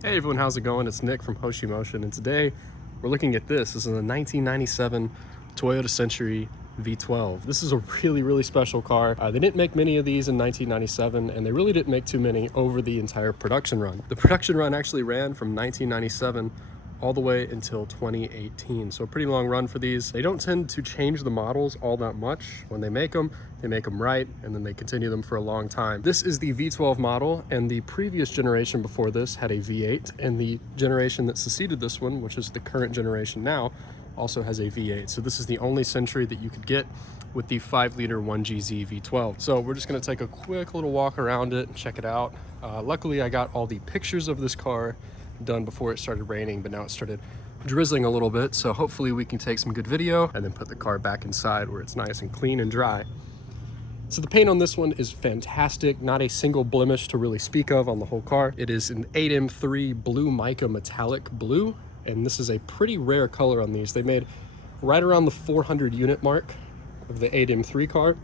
Hey everyone, how's it going? It's Nick from Hoshi Motion, and today we're looking at this. This is a 1997 Toyota Century V12. This is a really special car. They didn't make many of these in 1997, and they really didn't make too many over the entire production run. The production run actually ran from 1997 all the way until 2018. So a pretty long run for these. They don't tend to change the models all that much. When they make them right, and then they continue them for a long time. This is the V12 model, and the previous generation before this had a V8, and the generation that succeeded this one, which is the current generation now, also has a V8. So this is the only Century that you could get with the 5-liter 1GZ V12. So we're just gonna take a quick little walk around it and check it out. Luckily, I got all the pictures of this car done before it started raining, but now it started drizzling a little bit, so hopefully we can take some good video and then put the car back inside where it's nice and clean and dry. So the paint on this one is fantastic, not a single blemish to really speak of on the whole car. It is an 8M3 blue mica metallic blue, and this is a pretty rare color on these. They made right around the 400 unit mark of the 8M3 car.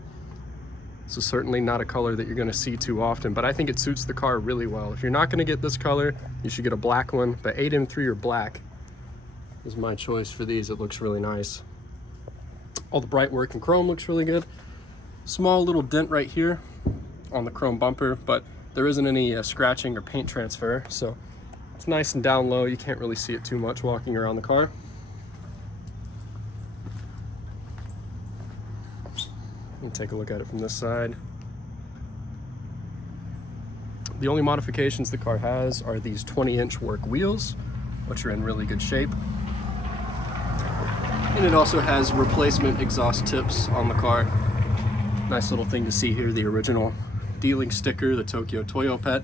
So certainly not a color that you're going to see too often, but I think it suits the car really well. If you're not going to get this color, you should get a black one, but 8M3 or black is my choice for these. It looks really nice. All the bright work and chrome looks really good. Small little dent right here on the chrome bumper, but there isn't any scratching or paint transfer, so it's nice and down low. You can't really see it too much walking around the car. Take a look at it from this side. The only modifications the car has are these 20-inch work wheels, which are in really good shape. And it also has replacement exhaust tips on the car. Nice little thing to see here, the original dealing sticker, the Tokyo Toyo Pet.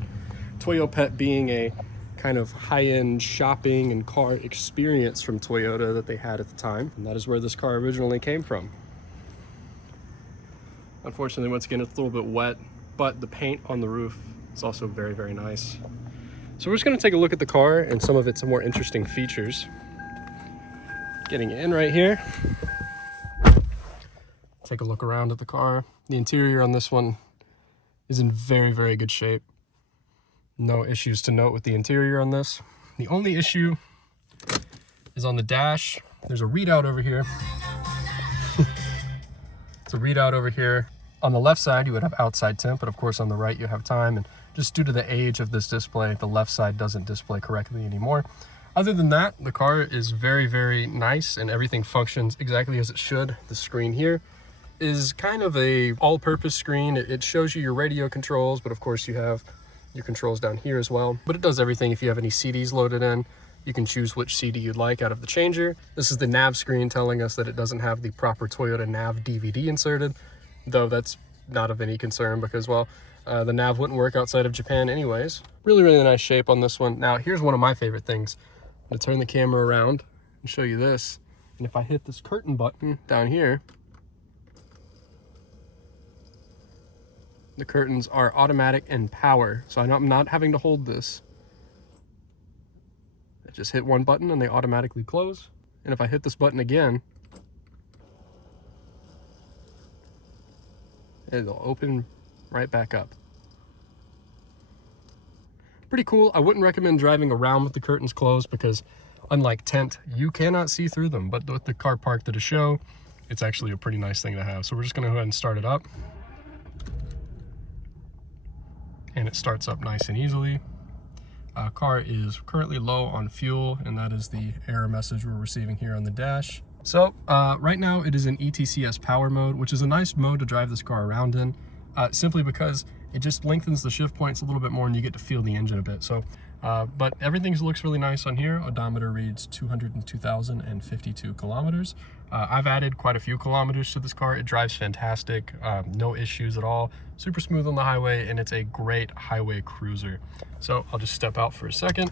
Toyo Pet being a kind of high-end shopping and car experience from Toyota that they had at the time. And that is where this car originally came from. Unfortunately, once again, it's a little bit wet, but the paint on the roof is also very nice. So we're just going to take a look at the car and some of its more interesting features. Getting in right here. Take a look around at the car. The interior on this one is in very good shape. No issues to note with the interior on this. The only issue is on the dash. There's a readout over here. It's a readout over here. On the left side, you would have outside temp, but of course on the right you have time. And just due to the age of this display, the left side doesn't display correctly anymore. Other than that, the car is very nice and everything functions exactly as it should. The screen here is kind of a all-purpose screen. It shows you your radio controls, but of course you have your controls down here as well. But it does everything. If you have any CDs loaded in, you can choose which CD you'd like out of the changer. This is the nav screen telling us that it doesn't have the proper Toyota nav DVD inserted, though that's not of any concern because, well, the nav wouldn't work outside of Japan anyways. Really nice shape on this one. Now, here's one of my favorite things. I'm gonna turn the camera around and show you this. And if I hit this curtain button down here, the curtains are automatic and power. So I'm not having to hold this. I just hit one button and they automatically close. And if I hit this button again, it'll open right back up. Pretty cool. I wouldn't recommend driving around with the curtains closed because unlike tint, you cannot see through them. But with the car parked at a show, it's actually a pretty nice thing to have. So we're just gonna go ahead and start it up. And it starts up nice and easily. Car is currently low on fuel, and that is the error message we're receiving here on the dash. So right now it is in ETCS power mode, which is a nice mode to drive this car around in, simply because it just lengthens the shift points a little bit more and you get to feel the engine a bit. So, but everything looks really nice on here. Odometer reads 202,052 kilometers. I've added quite a few kilometers to this car. It drives fantastic, no issues at all. Super smooth on the highway, and it's a great highway cruiser. So I'll just step out for a second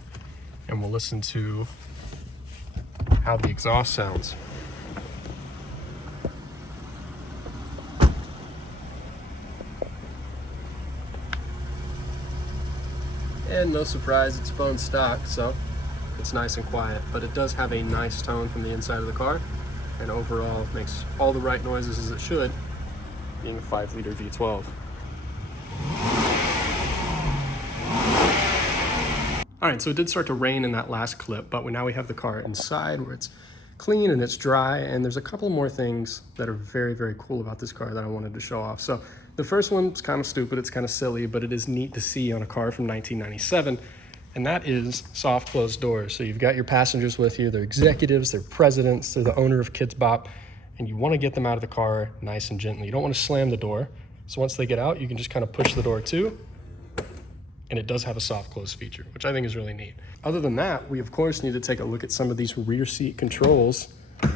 and we'll listen to how the exhaust sounds. And no surprise, it's bone stock, so it's nice and quiet, but it does have a nice tone from the inside of the car, and overall makes all the right noises as it should, being a 5-liter V12. All right, so it did start to rain in that last clip, but now we have the car inside where it's clean and it's dry, and there's a couple more things that are very, very cool about this car that I wanted to show off. So the first one's kind of stupid, it's kind of silly, but it is neat to see on a car from 1997, and that is soft closed doors. So you've got your passengers with you, they're executives, they're presidents, they're the owner of Kids Bop, and you want to get them out of the car nice and gently. You don't want to slam the door. So once they get out, you can just kind of push the door to, and it does have a soft close feature, which I think is really neat. Other than that, we of course need to take a look at some of these rear seat controls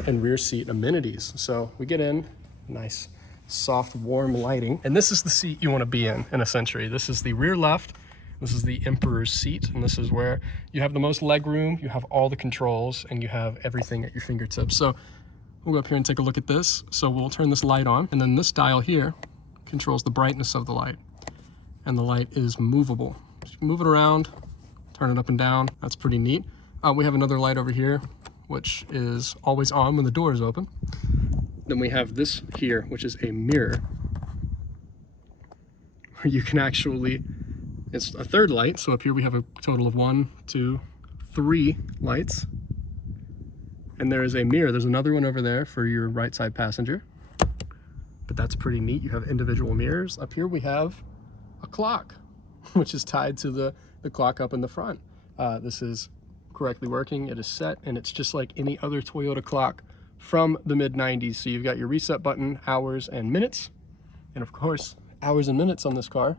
and rear seat amenities. So we get in, nice, soft, warm lighting. And this is the seat you want to be in a Century. This is the rear left. This is the Emperor's seat, and this is where you have the most leg room, you have all the controls, and you have everything at your fingertips. So we'll go up here and take a look at this. So we'll turn this light on, and then this dial here controls the brightness of the light. And the light is movable. So you can move it around, turn it up and down. That's pretty neat. We have another light over here, which is always on when the door is open. Then we have this here, which is a mirror, where you can actually, it's a third light. So up here we have a total of 1, 2, 3 lights. And there is a mirror. There's another one over there for your right side passenger. But that's pretty neat. You have individual mirrors. Up here we have a clock, which is tied to the clock up in the front. This is correctly working, it is set, and it's just like any other Toyota clock from the mid-90s. So you've got your reset button, hours and minutes, and of course, hours and minutes on this car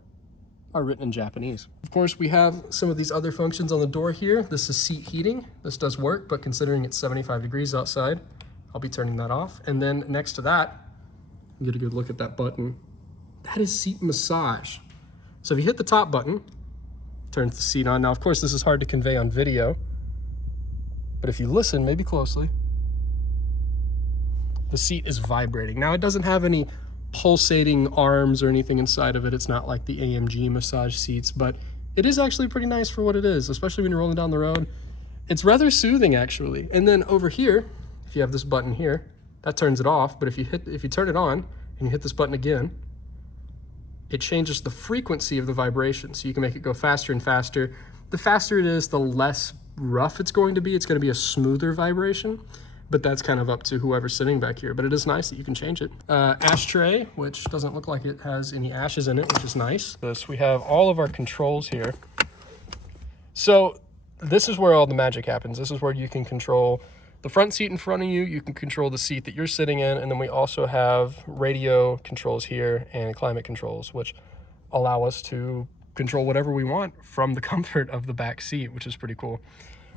are written in Japanese. Of course, we have some of these other functions on the door here. This is seat heating. This does work, but considering it's 75 degrees outside, I'll be turning that off. And then next to that, get a good look at that button. That is seat massage. So if you hit the top button, turns the seat on. Now, of course, this is hard to convey on video, but if you listen, maybe closely, the seat is vibrating. Now, it doesn't have any pulsating arms or anything inside of it. It's not like the AMG massage seats, but it is actually pretty nice for what it is, especially when you're rolling down the road. It's rather soothing, actually. And then over here, if you have this button here, that turns it off, but if you turn it on and you hit this button again, it changes the frequency of the vibration. So you can make it go faster and faster. The faster it is, the less rough it's going to be. It's going to be a smoother vibration, but that's kind of up to whoever's sitting back here. But it is nice that you can change it. Ashtray, which doesn't look like it has any ashes in it, which is nice. We have all of our controls here. So this is where all the magic happens. This is where you can control the front seat in front of you, you can control the seat that you're sitting in, and then we also have radio controls here and climate controls, which allow us to control whatever we want from the comfort of the back seat, which is pretty cool.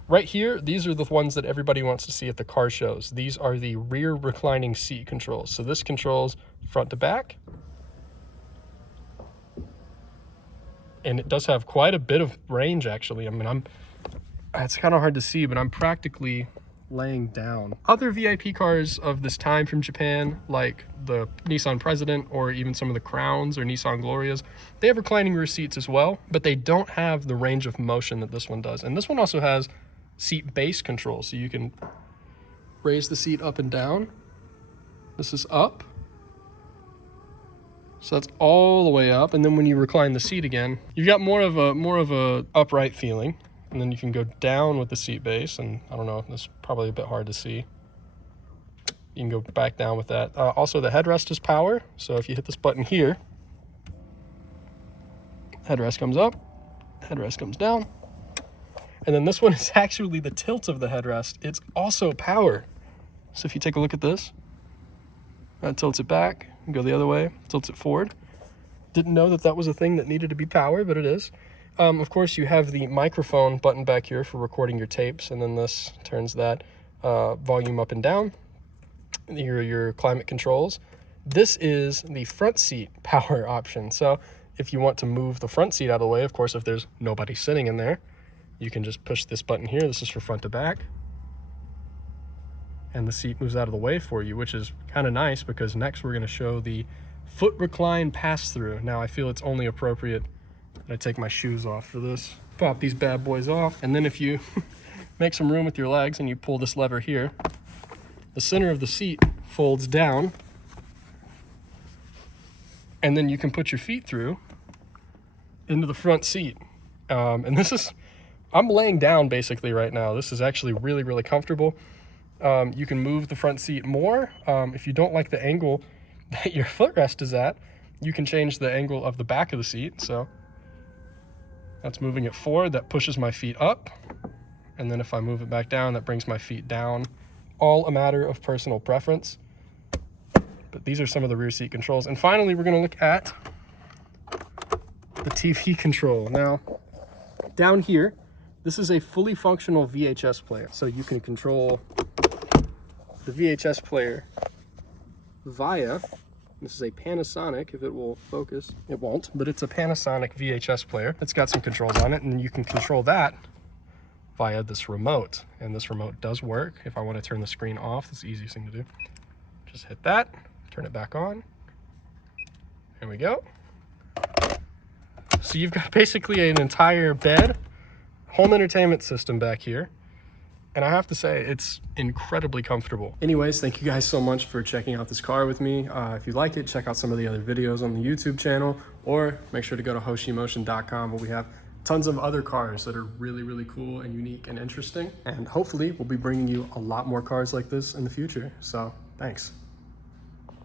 Right here, these are the ones that everybody wants to see at the car shows. These are the rear reclining seat controls. So this controls front to back. And it does have quite a bit of range, actually. I mean, it's kind of hard to see, but I'm practically laying down. Other VIP cars of this time from Japan, like the Nissan President or even some of the Crowns or Nissan Glorias, they have reclining rear seats as well, but they don't have the range of motion that this one does. And this one also has seat base control, so you can raise the seat up and down. This is up, so that's all the way up. And then when you recline the seat again, you've got more of a upright feeling. And then you can go down with the seat base, and I don't know, this is probably a bit hard to see. You can go back down with that. Also, the headrest is power, so if you hit this button here, headrest comes up, headrest comes down. And then this one is actually the tilt of the headrest. It's also power. So if you take a look at this, that tilts it back, go the other way, tilts it forward. Didn't know that that was a thing that needed to be power, but it is. Of course, you have the microphone button back here for recording your tapes, and then this turns that volume up and down. Your climate controls. This is the front seat power option. So if you want to move the front seat out of the way, of course, if there's nobody sitting in there, you can just push this button here. This is for front to back. And the seat moves out of the way for you, which is kind of nice because next we're going to show the foot recline pass-through. Now, I feel it's only appropriate I take my shoes off for this. Pop these bad boys off, and then if you make some room with your legs and you pull this lever here, the center of the seat folds down, and then you can put your feet through into the front seat. And this is I'm laying down basically right now. This is actually really, really comfortable. You can move the front seat more. If you don't like the angle that your footrest is at, you can change the angle of the back of the seat. So that's moving it forward. That pushes my feet up. And then if I move it back down, that brings my feet down. All a matter of personal preference. But these are some of the rear seat controls. And finally, we're gonna look at the TV control. Now, down here, this is a fully functional VHS player. So you can control the VHS player via, this is a Panasonic, if it will focus, it won't, but it's a Panasonic VHS player. It's got some controls on it, and you can control that via this remote. And this remote does work. If I want to turn the screen off, that's the easiest thing to do. Just hit that, turn it back on. There we go. So you've got basically an entire bed, home entertainment system back here. And I have to say, it's incredibly comfortable. Anyways, thank you guys so much for checking out this car with me. If you like it, check out some of the other videos on the YouTube channel, or make sure to go to hoshimotion.com, where we have tons of other cars that are really, really cool and unique and interesting. And hopefully we'll be bringing you a lot more cars like this in the future. So thanks.